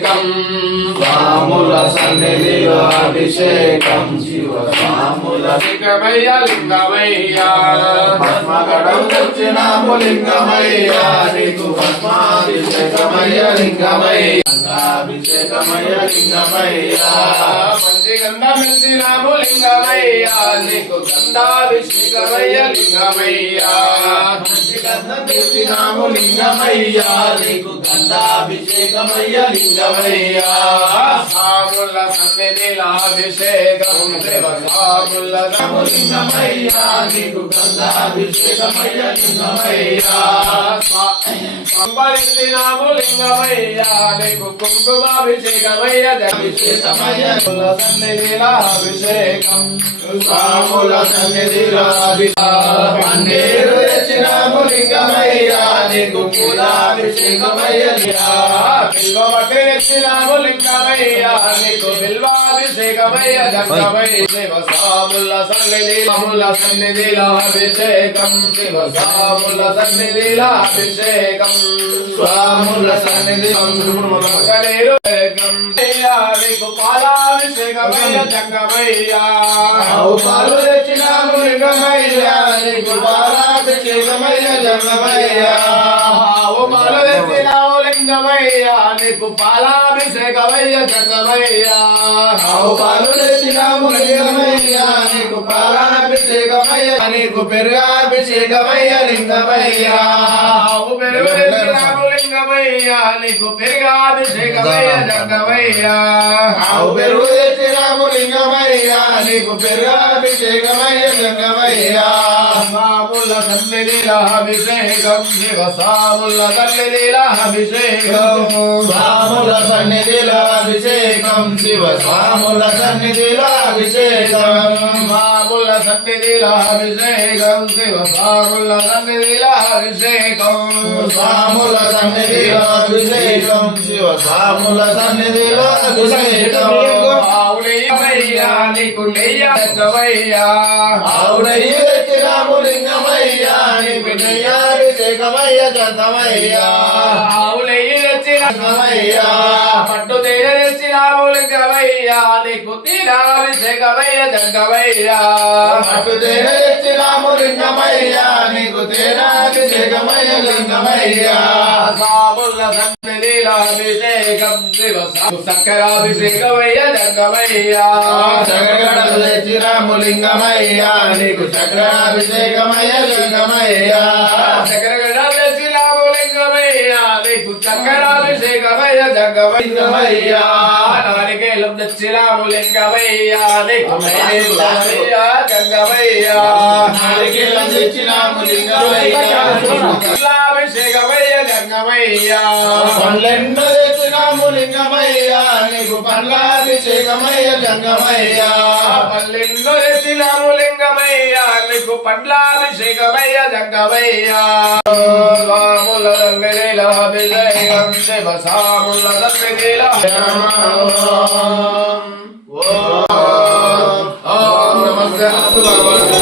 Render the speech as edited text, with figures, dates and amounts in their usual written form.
అభిషేకం స్వాముల సన్నిధిలో అభిషేకం శివ స్వాముల లింగమయ్య లింగమయ్య భస్మగడం తెచ్చినాము లింగమయ్య నీకు భస్మాభిషేకమయ్య లింగమయ్య అభిషేకమయ్య లింగమయ్య మంచి గంధం ఇచ్చినాము లింగమయ్య నీకు గంధాభిషేకమయ్య లింగమయ్య మంచి గంధం ఇచ్చినాము లింగమయ్య నీకు గంధాభిషేకమయ్య లింగమయ్య స్వాముల సన్నిధిలో అభిషేకం శివ స్వాముల లింగమయ్య నీకు గంధాభిషేకమయ్య లింగమయ్య సంపరిచినాము లింగమయ్య నీకు కుంకుమాభిషేకమయ్య అభిషేకమయ్య సన్నిధిలో అభిషేకం స్వాముల సన్నిధిలో అభిషేకం తెచ్చినాము లింగమయ్య నీకు పూలాభిషేకమయ్య బిల్వమట్టి తెచ్చినాము లింగమయ్య నీకు బిల్వాభిషేకమయ్య జంగమయ్య శివ స్వాముల సన్నిధిలో అభిషేకం శివ స్వాముల సన్నిధిలో అభిషేకం స్వాముల సన్నిధిలో నీకు పాలాభిషేకమయ్య జంగమయ్య పాలు తెచ్చినాము లింగమయ్య నీకు పాలాభిషేకమయ్య జంగమయ్య పాలు తెచ్చినాము లింగమయ్య నీకు పాలాభిషేకమయ్య జంగమయ్య పాలు తెచ్చినాము లింగమయ్య నీకు పాలాభిషేకమయ్య నీకు పెరుగాభిషేకమయ్య లింగమయ్య పెరుగు తెచ్చినాము లింగమయ్య నీకు పెరుగాభిషేకమయ్య జంగమయ్య పెరుగు తెచ్చినాము లింగమయ్య నీకు పెరుగాభిషేకమయ్య జంగమయ్య స్వాముల సన్నిధిలో అభిషేకం శివ స్వాముల సన్నిధిలో అభిషేకం స్వాముల సన్నిధిలో అభిషేకం శివ స్వాముల సన్నిధిలో అభిషేకం స్వాముల సన్నిధిలో అభిషేకం శివ స్వాముల సన్నిధిలో అభిషేకం స్వాముల సన్నిధిలో అభిషేకం శివ స్వాముల సన్నిధిలో అభిషేకం ఆవుడయ్యమయ్యా నీకు నెయ్యమయ్యా ఆవుడయ్య తెచ్చినాము లింగమయ్యా నీకు నెయ్యాభిషేకమయ్య జంగమయ్యా ఆవులయ్య తెచ్చినమయ్యా పట్టు తేనె తెచ్చినాము లింగమయ్యా నీకు తీరాభిషేకమయ్య జంగమయ్యా పట్టు తేనె తెచ్చినాము లింగమయ్యా నీకు తేనాభిషేకమయ్య లింగమయ్యా స్వాముల సన్నిధిలో అభిషేకం శివ చక్రాభిషేకమయ్య జంగమయ్యా చక్రగడలు తెచ్చినాము లింగమయ్యా నీకు చక్రాభిషేకమయ్య లింగమయ్యా చక్రగడలు తెచ్చినాము లింగమయ్యా నీకు చక్రాభిషేకమయ్య జంగమయ్యా నారికేలం తెచ్చినాము లింగమయ్యా నీకు జంగమయ్యా నారికేలం తెచ్చినాము లింగమయ్యా అభిషేకమయ్య జంగమయ్యా పండ్లెండ తెచ్చినాము లింగమయ్యా నీకు పండ్లాభిషేకమయ్య జంగమయ్యా పల్లెండు తెచ్చినాము లింగమయ్యా నీకు పండ్లాభిషేకమయ్య జంగమయ్యా స్వాముల సన్నిధిలో అభిషేకం శివ స్వాముల సన్నిధిలో ఓం నమస్తే అస్తు భగవతే